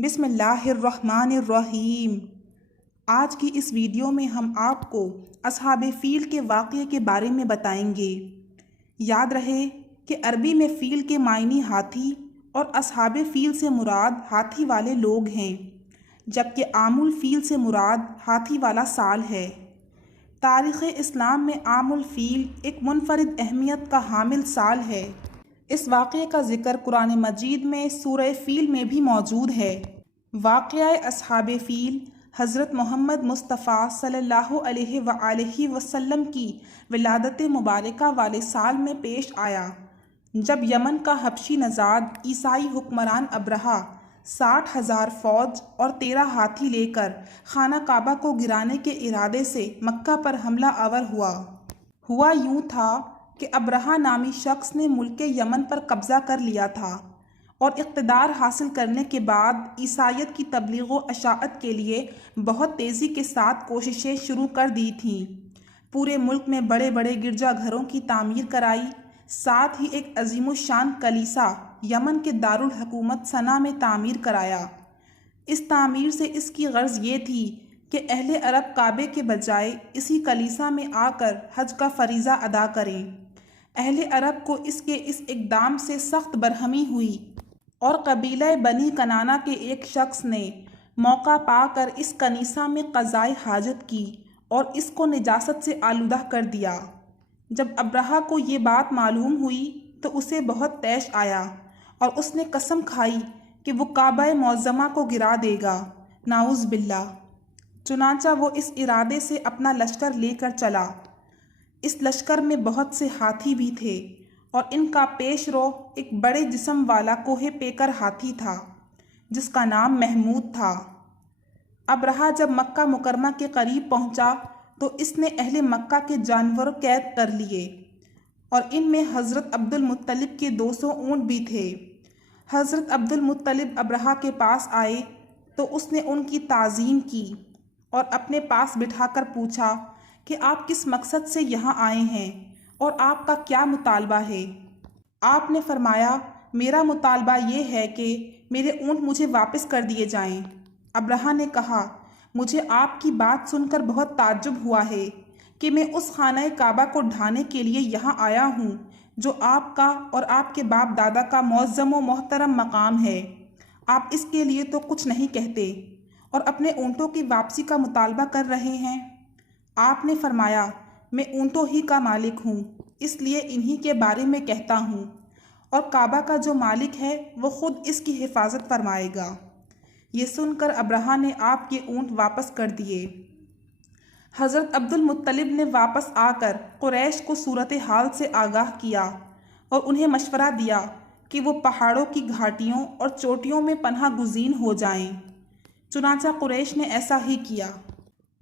بسم اللہ الرحمن الرحیم۔ آج کی اس ویڈیو میں ہم آپ کو اصحاب فیل کے واقعے کے بارے میں بتائیں گے۔ یاد رہے کہ عربی میں فیل کے معنی ہاتھی اور اصحاب فیل سے مراد ہاتھی والے لوگ ہیں، جبکہ عام الفیل سے مراد ہاتھی والا سال ہے۔ تاریخ اسلام میں عام الفیل ایک منفرد اہمیت کا حامل سال ہے۔ اس واقعے کا ذکر قرآن مجید میں سورہ فیل میں بھی موجود ہے۔ واقعہ اصحاب فیل حضرت محمد مصطفیٰ صلی اللہ علیہ وآلہ وسلم کی ولادت مبارکہ والے سال میں پیش آیا، جب یمن کا حبشی نژاد عیسائی حکمران ابرہہ 60,000 فوج اور 13 ہاتھی لے کر خانہ کعبہ کو گرانے کے ارادے سے مکہ پر حملہ آور ہوا یوں تھا کہ ابرہہ نامی شخص نے ملک یمن پر قبضہ کر لیا تھا اور اقتدار حاصل کرنے کے بعد عیسائیت کی تبلیغ و اشاعت کے لیے بہت تیزی کے ساتھ کوششیں شروع کر دی تھیں۔ پورے ملک میں بڑے بڑے گرجا گھروں کی تعمیر کرائی، ساتھ ہی ایک عظیم الشان کلیسا یمن کے دارالحکومت صنعا میں تعمیر کرایا۔ اس تعمیر سے اس کی غرض یہ تھی کہ اہل عرب کعبے کے بجائے اسی کلیسا میں آ کر حج کا فریضہ ادا کریں۔ اہل عرب کو اس اقدام سے سخت برہمی ہوئی اور قبیلہ بنی کنانہ کے ایک شخص نے موقع پا کر اس کنیسہ میں قضائے حاجت کی اور اس کو نجاست سے آلودہ کر دیا۔ جب ابرہہ کو یہ بات معلوم ہوئی تو اسے بہت طیش آیا اور اس نے قسم کھائی کہ وہ کعبہ معظمہ کو گرا دے گا، نعوذ باللہ۔ چنانچہ وہ اس ارادے سے اپنا لشکر لے کر چلا۔ اس لشکر میں بہت سے ہاتھی بھی تھے اور ان کا پیش رو ایک بڑے جسم والا کوہ پیکر ہاتھی تھا جس کا نام محمود تھا۔ ابرہہ جب مکہ مکرمہ کے قریب پہنچا تو اس نے اہل مکہ کے جانور قید کر لیے اور ان میں حضرت عبد المطلب کے 200 اونٹ بھی تھے۔ حضرت عبد المطلب ابرہہ کے پاس آئے تو اس نے ان کی تعظیم کی اور اپنے پاس بٹھا کر پوچھا کہ آپ کس مقصد سے یہاں آئے ہیں اور آپ کا کیا مطالبہ ہے؟ آپ نے فرمایا، میرا مطالبہ یہ ہے کہ میرے اونٹ مجھے واپس کر دیے جائیں۔ ابرہہ نے کہا، مجھے آپ کی بات سن کر بہت تعجب ہوا ہے کہ میں اس خانہ کعبہ کو ڈھانے کے لیے یہاں آیا ہوں جو آپ کا اور آپ کے باپ دادا کا معظم و محترم مقام ہے۔ آپ اس کے لیے تو کچھ نہیں کہتے اور اپنے اونٹوں کی واپسی کا مطالبہ کر رہے ہیں۔ آپ نے فرمایا، میں اونٹوں ہی کا مالک ہوں، اس لیے انہی کے بارے میں کہتا ہوں، اور کعبہ کا جو مالک ہے وہ خود اس کی حفاظت فرمائے گا۔ یہ سن کر ابرہہ نے آپ کے اونٹ واپس کر دیے۔ حضرت عبد المطلب نے واپس آ کر قریش کو صورتحال سے آگاہ کیا اور انہیں مشورہ دیا کہ وہ پہاڑوں کی گھاٹیوں اور چوٹیوں میں پناہ گزین ہو جائیں۔ چنانچہ قریش نے ایسا ہی کیا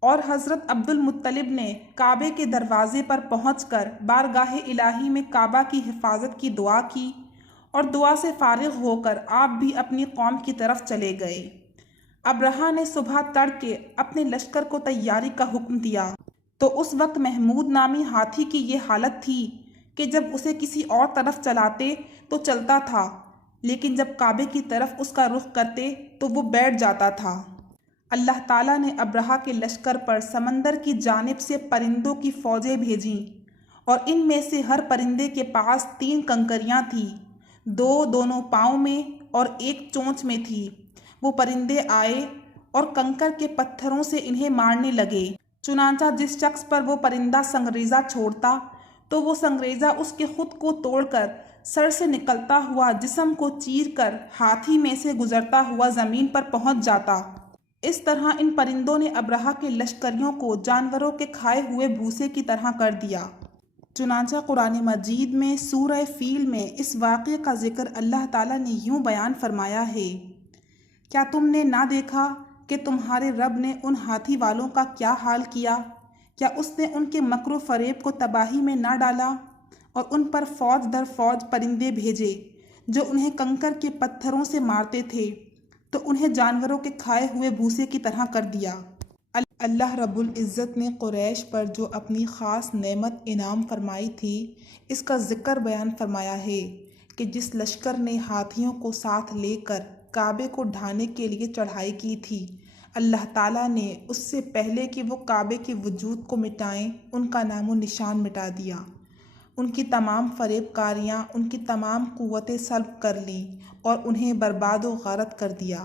اور حضرت عبد المطلب نے کعبے کے دروازے پر پہنچ کر بارگاہ الہی میں کعبہ کی حفاظت کی دعا کی اور دعا سے فارغ ہو کر آپ بھی اپنی قوم کی طرف چلے گئے۔ ابرہہ نے صبح تڑکے اپنے لشکر کو تیاری کا حکم دیا تو اس وقت محمود نامی ہاتھی کی یہ حالت تھی کہ جب اسے کسی اور طرف چلاتے تو چلتا تھا، لیکن جب کعبے کی طرف اس کا رخ کرتے تو وہ بیٹھ جاتا تھا۔ اللہ تعالیٰ نے ابرہہ کے لشکر پر سمندر کی جانب سے پرندوں کی فوجیں بھیجیں اور ان میں سے ہر پرندے کے پاس 3 کنکریاں تھیں، 2 دونوں پاؤں میں اور 1 چونچ میں تھی۔ وہ پرندے آئے اور کنکر کے پتھروں سے انہیں مارنے لگے۔ چنانچہ جس شخص پر وہ پرندہ سنگریزہ چھوڑتا تو وہ سنگریزہ اس کے خود کو توڑ کر سر سے نکلتا ہوا جسم کو چیر کر ہاتھی میں سے گزرتا ہوا زمین پر پہنچ جاتا۔ اس طرح ان پرندوں نے ابرہہ کے لشکریوں کو جانوروں کے کھائے ہوئے بھوسے کی طرح کر دیا۔ چنانچہ قرآن مجید میں سورہ فیل میں اس واقعے کا ذکر اللہ تعالیٰ نے یوں بیان فرمایا ہے، کیا تم نے نہ دیکھا کہ تمہارے رب نے ان ہاتھی والوں کا کیا حال کیا؟ کیا اس نے ان کے مکر و فریب کو تباہی میں نہ ڈالا اور ان پر فوج در فوج پرندے بھیجے جو انہیں کنکر کے پتھروں سے مارتے تھے تو انہیں جانوروں کے کھائے ہوئے بھوسے کی طرح کر دیا۔ اللہ رب العزت نے قریش پر جو اپنی خاص نعمت انعام فرمائی تھی اس کا ذکر بیان فرمایا ہے کہ جس لشکر نے ہاتھیوں کو ساتھ لے کر کعبے کو ڈھانے کے لیے چڑھائی کی تھی، اللہ تعالیٰ نے اس سے پہلے کہ وہ کعبے کے وجود کو مٹائیں ان کا نام و نشان مٹا دیا۔ ان کی تمام فریب کاریاں ان کی تمام قوتیں سلب کر لیں اور انہیں برباد و غارت کر دیا۔